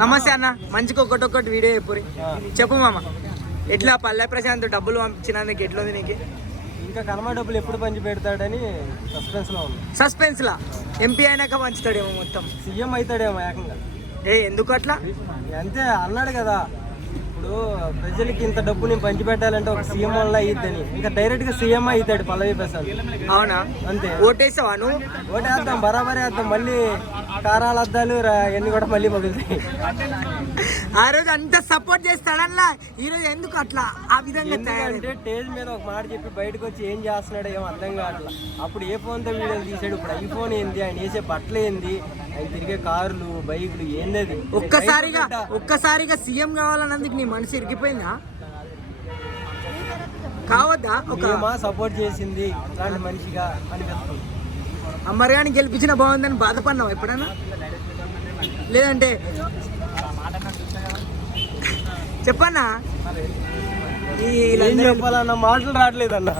నమస్తే అన్న. మంచిగా ఒకటొక్కటి వీడియో చెప్పురి చెప్పు మామ. ఎట్లా పల్లె ప్రశాంత్ డబ్బులు పంపించినందుకు ఎట్లుంది నీకు? ఇంకా కనమ డబ్బులు ఎప్పుడు పంచి పెడతాడని సస్పెన్స్లో ఉంది. సస్పెన్స్ లా? ఎంపీ అయినాక పంచుతాడేమో మొత్తం. సీఎం అవుతాడేమో ఏకంగా. ఏ ఎందుకు అట్లా? అంతే అన్నాడు కదా. ఇప్పుడు ప్రజలకి ఇంత డబ్బు నేను పంచి పెట్టాలంటే ఒక సీఎం వల్ల అయ్యిద్దని ఇంకా డైరెక్ట్గా సీఎం అవుతాడు పల్లవి ప్రసాద్ అవునా? అంతే. ఓటేసావా నువ్వు? ఓటేద్దాం బరాబరే వేద్దాం. మళ్ళీ కారాలు అద్దాలు అన్ని కూడా మళ్ళీ పగులుతాయి. ఆ రోజు అంత సపోర్ట్ చేస్తాడల్లా? ఈ రోజు ఎందుకు అట్లా? ఆ విధంగా ఎందుకంటే స్టేజ్ మీద ఒక మాట చెప్పి బయటకు వచ్చి ఏం చేస్తున్నాడో ఏం అర్థం కావట్లా. అప్పుడు ఏ ఫోన్తో వీడియోలు తీసాడు ఇప్పుడు ఐఫోన్ ఏంది? ఆయన వేసే బట్టలు ఏంది? ఆయన తిరిగే కార్లు బైకులు ఏంది ఒక్కసారిగా ఒక్కసారిగా సీఎం కావాలన్నందుకు నీ మనసు ఇరిగిపోయిందా? కావద్దా? ఒక సపోర్ట్ చేసింది? ఇలాంటి మనిషిగా అనిపిస్తుంది. అమ్మగారిని గెలిపించిన బాగుందని బాధపడినావు ఎప్పుడైనా? లేదంటే చెప్పన్నా? ఈ మాటలు రావట్లేదన్న.